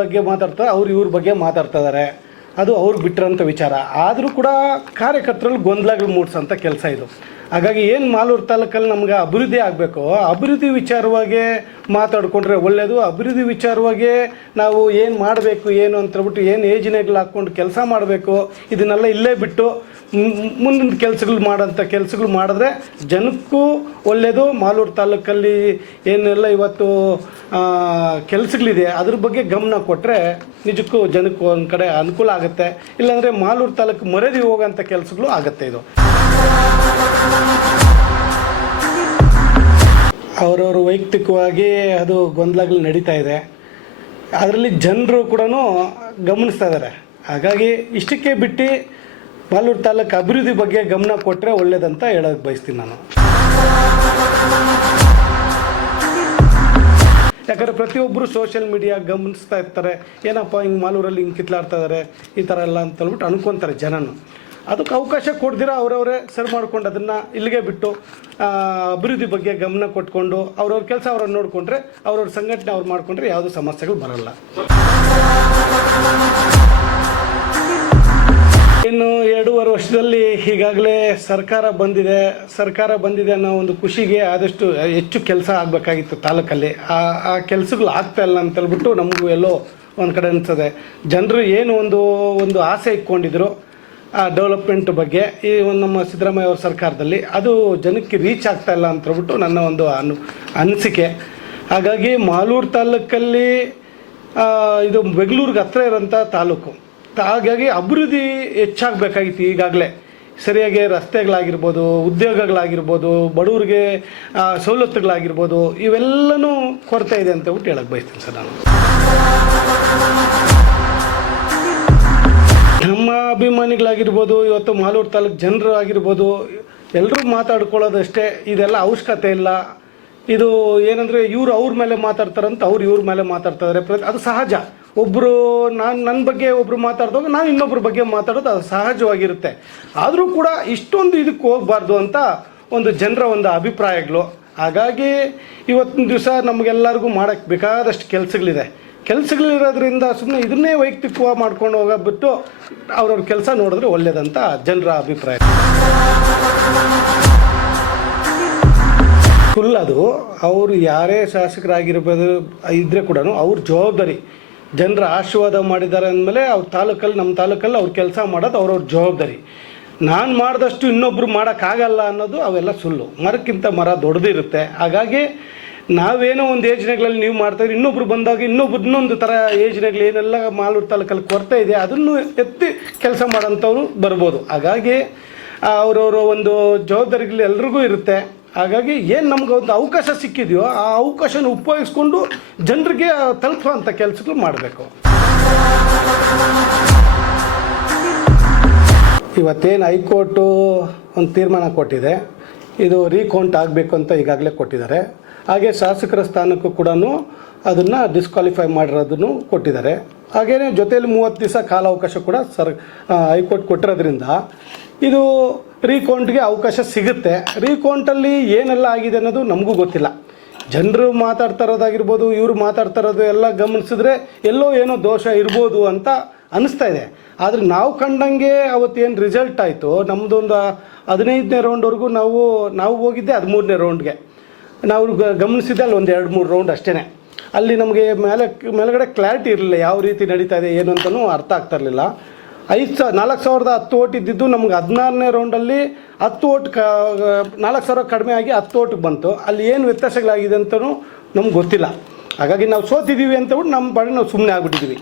ಬಗ್ಗೆ ಮಾತಾಡ್ತಾರೆ ಅವ್ರು ಇವ್ರ ಬಗ್ಗೆ ಮಾತಾಡ್ತಾ ಇದ್ದಾರೆ ಅದು ಅವ್ರು ಬಿಟ್ಟಿರೋಂಥ ವಿಚಾರ. ಆದರೂ ಕೂಡ ಕಾರ್ಯಕರ್ತರಲ್ಲಿ ಗೊಂದಲಗಳು ಮೂಡಿಸೋಂಥ ಕೆಲಸ ಇದು. ಹಾಗಾಗಿ ಏನು ಮಾಲೂರು ತಾಲೂಕಲ್ಲಿ ನಮ್ಗೆ ಅಭಿವೃದ್ಧಿ ಆಗಬೇಕು, ಅಭಿವೃದ್ಧಿ ವಿಚಾರವಾಗಿ ಮಾತಾಡಿಕೊಂಡ್ರೆ ಒಳ್ಳೆಯದು ಅಭಿವೃದ್ಧಿ ವಿಚಾರವಾಗಿ ನಾವು ಏನು ಮಾಡಬೇಕು, ಏನು ಅಂತ ಹೇಳ್ಬಿಟ್ಟು ಏನು ಯೋಜನೆಗಳು ಹಾಕ್ಕೊಂಡು ಕೆಲಸ ಮಾಡಬೇಕು, ಇದನ್ನೆಲ್ಲ ಇಲ್ಲೇ ಬಿಟ್ಟು ಮುಂದಿನ ಕೆಲಸಗಳು ಮಾಡೋಂಥ ಕೆಲಸಗಳು ಮಾಡಿದ್ರೆ ಜನಕ್ಕೂ ಒಳ್ಳೆಯದು ಮಾಲೂರು ತಾಲೂಕಲ್ಲಿ ಏನೆಲ್ಲ ಇವತ್ತು ಕೆಲಸಗಳಿದೆ, ಅದ್ರ ಬಗ್ಗೆ ಗಮನ ಕೊಟ್ಟರೆ ನಿಜಕ್ಕೂ ಜನಕ್ಕೂ ಒಂದು ಕಡೆ ಅನುಕೂಲ ಆಗುತ್ತೆ. ಇಲ್ಲಾಂದರೆ ಮಾಲೂರು ತಾಲೂಕು ಮರೆದಿ ಹೋಗೋಂಥ ಕೆಲಸಗಳು ಆಗುತ್ತೆ ಇದು. ಅವರವರು ವೈಯಕ್ತಿಕವಾಗಿ ಅದು ಗೊಂದಲಗಳು ನಡೀತಾ ಇದೆ. ಅದರಲ್ಲಿ ಜನರು ಕೂಡ ಗಮನಿಸ್ತಾ ಇದ್ದಾರೆ ಹಾಗಾಗಿ ಇಷ್ಟಕ್ಕೆ ಬಿಟ್ಟು ಮಾಲೂರು ತಾಲೂಕು ಅಭಿವೃದ್ಧಿ ಬಗ್ಗೆ ಗಮನ ಕೊಟ್ಟರೆ ಒಳ್ಳೇದಂತ ಹೇಳೋಕ್ಕೆ ಬಯಸ್ತೀನಿ ನಾನು. ಯಾಕಂದರೆ ಪ್ರತಿಯೊಬ್ಬರು ಸೋಷಿಯಲ್ ಮೀಡಿಯಾ ಗಮನಿಸ್ತಾ ಇರ್ತಾರೆ. ಏನಪ್ಪ, ಹಿಂಗೆ ಮಾಲೂರಲ್ಲಿ ಹಿಂಗೆ ಕಿತ್ಲಾಡ್ತಾ ಇದ್ದಾರೆ ಈ ಥರ ಎಲ್ಲ ಅಂತ ಹೇಳ್ಬಿಟ್ಟು ಅನ್ಕೊತಾರೆ ಜನನು. ಅದಕ್ಕೆ ಅವಕಾಶ ಕೊಡ್ದಿರ ಅವರವರೇ ಸರಿ ಮಾಡ್ಕೊಂಡು ಅದನ್ನು ಇಲ್ಲಿಗೆ ಬಿಟ್ಟು ಅಭಿವೃದ್ಧಿ ಬಗ್ಗೆ ಗಮನ ಕೊಟ್ಕೊಂಡು ಅವ್ರವ್ರ ಕೆಲಸ ಅವ್ರನ್ನ ನೋಡಿಕೊಂಡ್ರೆ ಅವ್ರವ್ರ ಸಂಘಟನೆ ಅವ್ರು ಮಾಡಿಕೊಂಡ್ರೆ ಯಾವುದೂ ಸಮಸ್ಯೆಗಳು ಬರಲ್ಲ. ಇನ್ನು ಎರಡೂವರೆ ವರ್ಷದಲ್ಲಿ ಈಗಾಗಲೇ ಸರ್ಕಾರ ಬಂದಿದೆ. ಸರ್ಕಾರ ಬಂದಿದೆ ಅನ್ನೋ ಒಂದು ಖುಷಿಗೆ ಆದಷ್ಟು ಹೆಚ್ಚು ಕೆಲಸ ಆಗಬೇಕಾಗಿತ್ತು ತಾಲೂಕಲ್ಲಿ. ಆ ಆ ಕೆಲಸಗಳು ಆಗ್ತಾ ಇಲ್ಲ ಅಂತ ಹೇಳ್ಬಿಟ್ಟು ನಮಗೂ ಎಲ್ಲೋ ಒಂದು ಕಡೆ ಅನಿಸ್ತದೆ ಜನರು ಏನು ಒಂದು ಒಂದು ಆಸೆ ಇಟ್ಕೊಂಡಿದ್ರು ಆ ಡೆವಲಪ್ಮೆಂಟ್ ಬಗ್ಗೆ ಈ ಒಂದು ನಮ್ಮ ಸಿದ್ದರಾಮಯ್ಯ ಅವ್ರ ಸರ್ಕಾರದಲ್ಲಿ. ಅದು ಜನಕ್ಕೆ ರೀಚ್ ಆಗ್ತಾ ಇಲ್ಲ ಅಂತ ಹೇಳ್ಬಿಟ್ಟು ನನ್ನ ಒಂದು ಅನು, ಅನಿಸಿಕೆ. ಹಾಗಾಗಿ ಮಾಲೂರು ತಾಲೂಕಲ್ಲಿ ಇದು ಬೆಂಗಳೂರಿಗೆ ಹತ್ರ ಇರೋಂಥ ತಾಲೂಕು. ಹಾಗಾಗಿ ಅಭಿವೃದ್ಧಿ ಹೆಚ್ಚಾಗಬೇಕಾಗಿತ್ತು ಈಗಾಗಲೇ. ಸರಿಯಾಗಿ ರಸ್ತೆಗಳಾಗಿರ್ಬೋದು, ಉದ್ಯೋಗಗಳಾಗಿರ್ಬೋದು, ಬಡವರಿಗೆ ಸವಲತ್ತುಗಳಾಗಿರ್ಬೋದು, ಇವೆಲ್ಲನೂ ಕೊರತೆ ಇದೆ ಅಂತ ಬಿಟ್ಟು ಹೇಳಕ್ಕೆ ಬಯಸ್ತೀನಿ ಸರ್ ನಾನು. ನಮ್ಮ ಅಭಿಮಾನಿಗಳಾಗಿರ್ಬೋದು, ಇವತ್ತು ಮಾಲೂರು ತಾಲೂಕು ಜನರು ಆಗಿರ್ಬೋದು ಎಲ್ಲರೂ ಮಾತಾಡ್ಕೊಳ್ಳೋದಷ್ಟೇ ಇದೆಲ್ಲ ಅವಶ್ಯಕತೆ ಇಲ್ಲ. ಇದು ಏನಂದರೆ ಇವರು ಅವ್ರ ಮೇಲೆ ಮಾತಾಡ್ತಾರಂತ ಅವ್ರು ಇವ್ರ ಮೇಲೆ ಮಾತಾಡ್ತಾರೆ ಇದ್ದಾರೆ ಅದು ಸಹಜ. ಒಬ್ಬರು ನಾನು ನನ್ನ ಬಗ್ಗೆ ಒಬ್ಬರು ಮಾತಾಡಿದಾಗ ನಾನು ಇನ್ನೊಬ್ಬರ ಬಗ್ಗೆ ಮಾತಾಡೋದು ಅದು ಸಹಜವಾಗಿರುತ್ತೆ. ಆದರೂ ಕೂಡ ಇಷ್ಟೊಂದು ಇದಕ್ಕೆ ಹೋಗಬಾರ್ದು ಅಂತ ಒಂದು ಜನರ ಒಂದು ಅಭಿಪ್ರಾಯಗಳು. ಹಾಗಾಗಿ ಇವತ್ತಿನ ದಿವಸ ನಮಗೆಲ್ಲರಿಗೂ ಮಾಡೋಕ್ಕೆ ಬೇಕಾದಷ್ಟು ಕೆಲಸಗಳಿದೆ. ಕೆಲಸಗಳಿರೋದ್ರಿಂದ ಸುಮ್ಮನೆ ಇದನ್ನೇ ವೈಯಕ್ತಿಕವಾಗಿ ಮಾಡ್ಕೊಂಡು ಹೋಗಬಿಟ್ಟು ಅವ್ರವ್ರ ಕೆಲಸ ನೋಡಿದ್ರೆ ಒಳ್ಳೆಯದಂತ ಜನರ ಅಭಿಪ್ರಾಯ. ಫುಲ್ ಅದು, ಅವರು ಯಾರೇ ಶಾಸಕರಾಗಿರ್ಬೋದು ಇದ್ದರೆ ಕೂಡ ಅವ್ರ ಜವಾಬ್ದಾರಿ. ಜನರ ಆಶೀರ್ವಾದ ಮಾಡಿದ್ದಾರೆ ಅಂದಮೇಲೆ ಅವ್ರ ತಾಲೂಕಲ್ಲಿ ನಮ್ಮ ತಾಲೂಕಲ್ಲಿ ಅವ್ರು ಕೆಲಸ ಮಾಡೋದು ಅವ್ರವ್ರ ಜವಾಬ್ದಾರಿ. ನಾನು ಮಾಡಿದಷ್ಟು ಇನ್ನೊಬ್ರು ಮಾಡೋಕ್ಕಾಗಲ್ಲ ಅನ್ನೋದು ಅವೆಲ್ಲ ಸುಳ್ಳು. ಮರಕ್ಕಿಂತ ಮರ ದೊಡ್ಡದಿರುತ್ತೆ. ಹಾಗಾಗಿ ನಾವೇನೋ ಒಂದು ಯೋಜನೆಗಳಲ್ಲಿ ನೀವು ಮಾಡ್ತಾಯಿದ್ರೆ ಇನ್ನೊಬ್ರು ಬಂದಾಗ ಇನ್ನೊಬ್ರು ಇನ್ನೊಂದು ಥರ ಯೋಜನೆಗಳು ಏನೆಲ್ಲ ಮಾಲೂರು ತಾಲೂಕಲ್ಲಿ ಕೊರತೆ ಇದೆ, ಅದನ್ನು ಎತ್ತಿ ಕೆಲಸ ಮಾಡೋಂಥವ್ರು ಬರ್ಬೋದು. ಹಾಗಾಗಿ ಅವರವರ ಒಂದು ಜವಾಬ್ದಾರಿಗಳು ಎಲ್ರಿಗೂ ಇರುತ್ತೆ. ಹಾಗಾಗಿ ಏನು ನಮ್ಗೆ ಒಂದು ಅವಕಾಶ ಸಿಕ್ಕಿದೆಯೋ ಆ ಅವಕಾಶನ ಉಪಯೋಗಿಸ್ಕೊಂಡು ಜನರಿಗೆ ತಲುಪುವಂಥ ಕೆಲಸಗಳು ಮಾಡಬೇಕು. ಇವತ್ತೇನು ಹೈಕೋರ್ಟು ಒಂದು ತೀರ್ಮಾನ ಕೊಟ್ಟಿದೆ. ಇದು ರೀಕೌಂಟ್ ಆಗಬೇಕು ಅಂತ ಈಗಾಗಲೇ ಕೊಟ್ಟಿದ್ದಾರೆ. ಹಾಗೆ ಶಾಸಕರ ಸ್ಥಾನಕ್ಕೂ ಕೂಡ ಅದನ್ನು ಡಿಸ್ಕ್ವಾಲಿಫೈ ಮಾಡಿರೋದನ್ನು ಕೊಟ್ಟಿದ್ದಾರೆ. ಹಾಗೆಯೇ ಜೊತೆಯಲ್ಲಿ ಮೂವತ್ತು ದಿವಸ ಕಾಲಾವಕಾಶ ಕೂಡ ಸರ್ ಹೈಕೋರ್ಟ್ ಕೊಟ್ಟಿರೋದ್ರಿಂದ ಇದು ರೀಕೌಂಟ್ಗೆ ಅವಕಾಶ ಸಿಗುತ್ತೆ. ರೀಕೌಂಟಲ್ಲಿ ಏನೆಲ್ಲ ಆಗಿದೆ ಅನ್ನೋದು ನಮಗೂ ಗೊತ್ತಿಲ್ಲ. ಜನರು ಮಾತಾಡ್ತಾ ಇರೋದಾಗಿರ್ಬೋದು, ಇವರು ಮಾತಾಡ್ತಾ ಇರೋದು ಎಲ್ಲ ಗಮನಿಸಿದ್ರೆ ಎಲ್ಲೋ ಏನೋ ದೋಷ ಇರ್ಬೋದು ಅಂತ ಅನಿಸ್ತಾ ಇದೆ. ಆದರೆ ನಾವು ಕಂಡಂಗೆ ಅವತ್ತೇನು ರಿಸಲ್ಟ್ ಆಯಿತು? ನಮ್ಮದೊಂದು ಹದಿನೈದನೇ ರೌಂಡ್ವರೆಗೂ ನಾವು ನಾವು ಹೋಗಿದ್ದೆ ಹದಿಮೂರನೇ ರೌಂಡ್ಗೆ ನಾವು ಗಮನಿಸಿದ್ದೆ ಅಲ್ಲಿ ಒಂದು ಎರಡು ಮೂರು ರೌಂಡ್ ಅಷ್ಟೇ ಅಲ್ಲಿ ನಮಗೆ ಮೇಲೆ, ಮೇಲ್ಗಡೆ ಕ್ಲಾರಿಟಿ ಇರಲಿಲ್ಲ, ಯಾವ ರೀತಿ ನಡೀತಾ ಇದೆ, ಏನು ಅಂತಲೂ ಅರ್ಥ ಆಗ್ತಾ ಇರಲಿಲ್ಲ. ಐದು ಸಾವಿರ ನಾಲ್ಕು ಸಾವಿರದ ಹತ್ತು ಓಟ್ ಇದ್ದಿದ್ದು ನಮ್ಗೆ ಹದಿನಾರನೇ ರೌಂಡಲ್ಲಿ ಹತ್ತು ಓಟ್ ಕ ನಾಲ್ಕು ಸಾವಿರ ಕಡಿಮೆ ಆಗಿ ಹತ್ತು ಓಟಿಗೆ ಬಂತು. ಅಲ್ಲಿ ಏನು ವ್ಯತ್ಯಾಸಗಳಾಗಿದೆ ಅಂತಲೂ ನಮ್ಗೆ ಗೊತ್ತಿಲ್ಲ. ಹಾಗಾಗಿ ನಾವು ಸೋತಿದ್ದೀವಿ ಅಂತ ಬಿಟ್ಟು ನಮ್ಮ ಪಾಡಿಗೆ ನಾವು ಸುಮ್ಮನೆ ಆಗ್ಬಿಟ್ಟಿದ್ದೀವಿ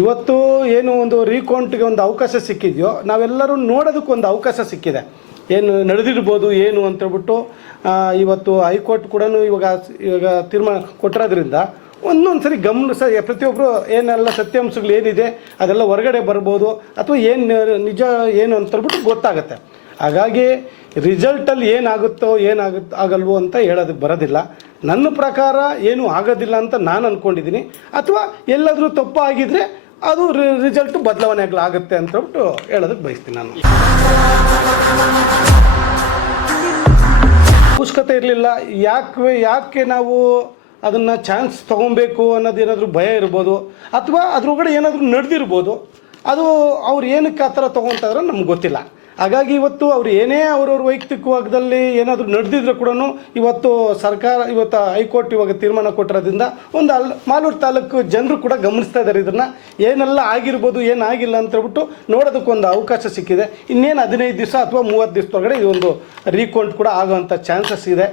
ಇವತ್ತು ಏನು ಒಂದು ರೀಕೌಂಟ್ಗೆ ಒಂದು ಅವಕಾಶ ಸಿಕ್ಕಿದೆಯೋ, ನಾವೆಲ್ಲರೂ ನೋಡೋದಕ್ಕೆ ಒಂದು ಅವಕಾಶ ಸಿಕ್ಕಿದೆ. ಏನು ನಡೆದಿರ್ಬೋದು, ಏನು ಅಂತೇಳ್ಬಿಟ್ಟು ಇವತ್ತು ಹೈಕೋರ್ಟ್ ಕೂಡ ಇವಾಗ ಇವಾಗ ತೀರ್ಮಾನ ಕೊಟ್ಟಿರೋದ್ರಿಂದ ಒಂದೊಂದು ಸರಿ ಗಮನಿಸ ಪ್ರತಿಯೊಬ್ಬರು ಏನೆಲ್ಲ ಸತ್ಯಾಂಶಗಳು ಏನಿದೆ, ಅದೆಲ್ಲ ಹೊರಗಡೆ ಬರ್ಬೋದು ಅಥವಾ ಏನು ನಿಜ ಏನು ಅಂತ ಹೇಳ್ಬಿಟ್ಟು ಗೊತ್ತಾಗುತ್ತೆ. ಹಾಗಾಗಿ ರಿಸಲ್ಟಲ್ಲಿ ಏನಾಗುತ್ತೋ ಏನಾಗುತ್ತೋ ಆಗಲ್ವೋ ಅಂತ ಹೇಳೋದಕ್ಕೆ ಬರೋದಿಲ್ಲ. ನನ್ನ ಪ್ರಕಾರ ಏನೂ ಆಗೋದಿಲ್ಲ ಅಂತ ನಾನು ಅಂದ್ಕೊಂಡಿದ್ದೀನಿ ಅಥವಾ ಎಲ್ಲಾದರೂ ತಪ್ಪು ಆಗಿದ್ರೆ ಅದು ರಿಸಲ್ಟ್ ಬದಲಾವಣೆಗಳಾಗುತ್ತೆ ಅಂತ ಹೇಳೋದಕ್ಕೆ ಬಯಸ್ತೀನಿ ನಾನು. ಅವಶ್ಯಕತೆ ಇರಲಿಲ್ಲ. ಯಾಕೆ ಯಾಕೆ ನಾವು ಅದನ್ನು ಚಾನ್ಸ್ ತೊಗೊಬೇಕು ಅನ್ನೋದು ಏನಾದರೂ ಭಯ ಇರ್ಬೋದು, ಅಥವಾ ಅದ್ರೊಳಗಡೆ ಏನಾದರೂ ನಡೆದಿರ್ಬೋದು, ಅದು ಅವ್ರು ಏನಕ್ಕೆ ಆ ಥರ ತೊಗೊತಾರೆ ನಮ್ಗೆ ಗೊತ್ತಿಲ್ಲ. ಹಾಗಾಗಿ ಇವತ್ತು ಅವ್ರು ಏನೇ ಅವ್ರವ್ರ ವೈಯಕ್ತಿಕವಾಗದಲ್ಲಿ ಏನಾದರೂ ನಡೆದಿದ್ರು ಕೂಡ ಇವತ್ತು ಸರ್ಕಾರ, ಇವತ್ತು ಹೈಕೋರ್ಟ್ ಇವಾಗ ತೀರ್ಮಾನ ಕೊಟ್ಟಿರೋದ್ರಿಂದ ಒಂದು ಅಲ್ಲಿ ಮಾಲೂರು ತಾಲೂಕು ಜನರು ಕೂಡ ಗಮನಿಸ್ತಾ ಇದ್ದಾರೆ ಇದನ್ನು ಏನೆಲ್ಲ ಆಗಿರ್ಬೋದು ಏನಾಗಿಲ್ಲ ಅಂತ ಹೇಳ್ಬಿಟ್ಟು ನೋಡೋದಕ್ಕೊಂದು ಅವಕಾಶ ಸಿಕ್ಕಿದೆ. ಇನ್ನೇನು ಹದಿನೈದು ದಿವಸ ಅಥವಾ ಮೂವತ್ತು ದಿವಸದೊಳಗಡೆ ಒಂದು ರೀಕೌಂಟ್ ಕೂಡ ಆಗೋವಂಥ ಚಾನ್ಸಸ್ ಇದೆ.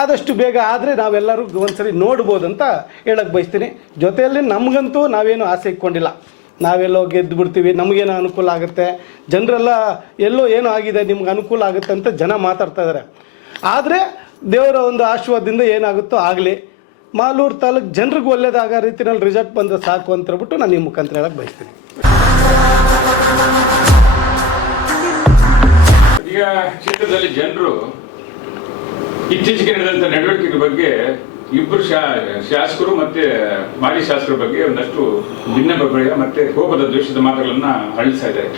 ಆದಷ್ಟು ಬೇಗ ಆದರೆ ನಾವೆಲ್ಲರೂ ಒಂದ್ಸರಿ ನೋಡ್ಬೋದು ಅಂತ ಹೇಳಕ್ಕೆ ಬಯಸ್ತೀನಿ. ಜೊತೆಯಲ್ಲಿ ನಮಗಂತೂ ನಾವೇನು ಆಸೆ ಇಟ್ಕೊಂಡಿಲ್ಲ. ನಾವೆಲ್ಲೋ ಗೆದ್ದು ಬಿಡ್ತೀವಿ, ನಮಗೇನೋ ಅನುಕೂಲ ಆಗುತ್ತೆ? ಜನರೆಲ್ಲ ಎಲ್ಲೋ ಏನೋ ಆಗಿದೆ, ನಿಮ್ಗೆ ಅನುಕೂಲ ಆಗುತ್ತೆ ಅಂತ ಜನ ಮಾತಾಡ್ತಾ ಇದ್ದಾರೆ ಆದರೆ ದೇವರ ಒಂದು ಆಶೀರ್ವಾದದಿಂದ ಏನಾಗುತ್ತೋ ಆಗಲಿ. ಮಾಲೂರು ತಾಲೂಕು ಜನರಿಗೆ ಒಳ್ಳೇದಾಗ ರೀತಿಯಲ್ಲಿ ರಿಸಲ್ಟ್ ಬಂದರೆ ಸಾಕು ಅಂತ ಹೇಳ್ಬಿಟ್ಟು ನಾನು ನಿಮ್ಮ ಮುಖಾಂತರ ಹೇಳಕ್ಕೆ ಬಯಸ್ತೀನಿ. ಈಗ ಕ್ಷೇತ್ರದಲ್ಲಿ ಜನರು ಇತ್ತೀಚೆಗೆ ನಡೆದಂತ ನಡವಳಿಕೆ ಬಗ್ಗೆ ಇಬ್ಬರು ಶಾಸಕರು ಮತ್ತೆ ಮಾಜಿ ಶಾಸಕರ ಬಗ್ಗೆ ಒಂದಷ್ಟು ಭಿನ್ನಾಭಿಪ್ರಾಯ ಮತ್ತೆ ಕೋಪದ ದ್ವೇಷದ ಮಾತುಗಳನ್ನ ಅಳಿಸ್ತಾ ಇದ್ದಾರೆ.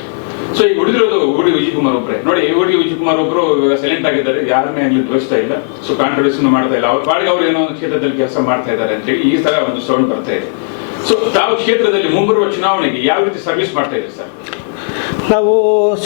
ಸೊ ಈಗ ಉಳಿದಿರೋದು ವಿಜಯ್ ವಿಜಯಕುಮಾರ್ ಒಬ್ಬರೇ ನೋಡಿ ವಿಜಯ್ ವಿಜಯಕುಮಾರ್ ಒಬ್ಬರು ಇವಾಗ ಸೈಲೆಂಟ್ ಆಗಿದ್ದಾರೆ. ಯಾರನ್ನೇ ಅಲ್ಲಿ ದ್ವೇಷಿಸ್ತಾ ಇಲ್ಲ. ಸೊ ಕಾಂಟ್ರವರ್ಸಿನೂ ಮಾಡ್ತಾ ಇಲ್ಲ. ಅವ್ರ ಪಾಡಿಗೆ ಅವ್ರು ಏನೋ ಒಂದು ಕ್ಷೇತ್ರದಲ್ಲಿ ಕೆಲಸ ಮಾಡ್ತಾ ಇದ್ದಾರೆ ಅಂತೇಳಿ ಈ ತರ ಒಂದು ಸೌಂಡ್ ಬರ್ತಾ ಇದೆ. ಸೊ ತಾವು ಕ್ಷೇತ್ರದಲ್ಲಿ ಮುಂಬರುವ ಚುನಾವಣೆಗೆ ಯಾವ ರೀತಿ ಸರ್ವಿಸ್ ಮಾಡ್ತಾ ಇದ್ದೀರಿ ಸರ್? ನಾವು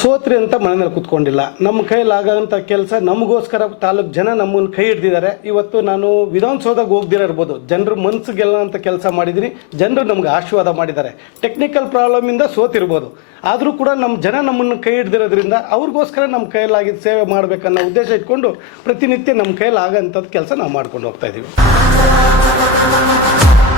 ಸೋತ್ರಿ ಅಂತ ಮನೆಯಲ್ಲಿ ಕೂತ್ಕೊಂಡಿಲ್ಲ. ನಮ್ಮ ಕೈಲಾಗೋಂಥ ಕೆಲಸ ನಮಗೋಸ್ಕರ ತಾಲೂಕು ಜನ ನಮ್ಮನ್ನು ಕೈ ಹಿಡ್ದಿದ್ದಾರೆ. ಇವತ್ತು ನಾನು ವಿಧಾನಸೌಧಕ್ಕೆ ಹೋಗ್ದಿರ ಇರ್ಬೋದು. ಜನರು ಮನಸ್ಸು ಗೆಲ್ಲೋಂಥ ಕೆಲಸ ಮಾಡಿದ್ದೀನಿ ಜನರು ನಮ್ಗೆ ಆಶೀರ್ವಾದ ಮಾಡಿದ್ದಾರೆ. ಟೆಕ್ನಿಕಲ್ ಪ್ರಾಬ್ಲಮಿಂದ ಸೋತಿರ್ಬೋದು. ಆದರೂ ಕೂಡ ನಮ್ಮ ಜನ ನಮ್ಮನ್ನು ಕೈ ಹಿಡ್ದಿರೋದ್ರಿಂದ ಅವ್ರಿಗೋಸ್ಕರ ನಮ್ಮ ಕೈಲಾಗಿದ್ದು ಸೇವೆ ಮಾಡಬೇಕನ್ನೋ ಉದ್ದೇಶ ಇಟ್ಕೊಂಡು ಪ್ರತಿನಿತ್ಯ ನಮ್ಮ ಕೈಯಲ್ಲಿ ಆಗೋಂಥದ್ದು ಕೆಲಸ ನಾವು ಮಾಡ್ಕೊಂಡು ಹೋಗ್ತಾ ವೀಕ್ಷಕರೇ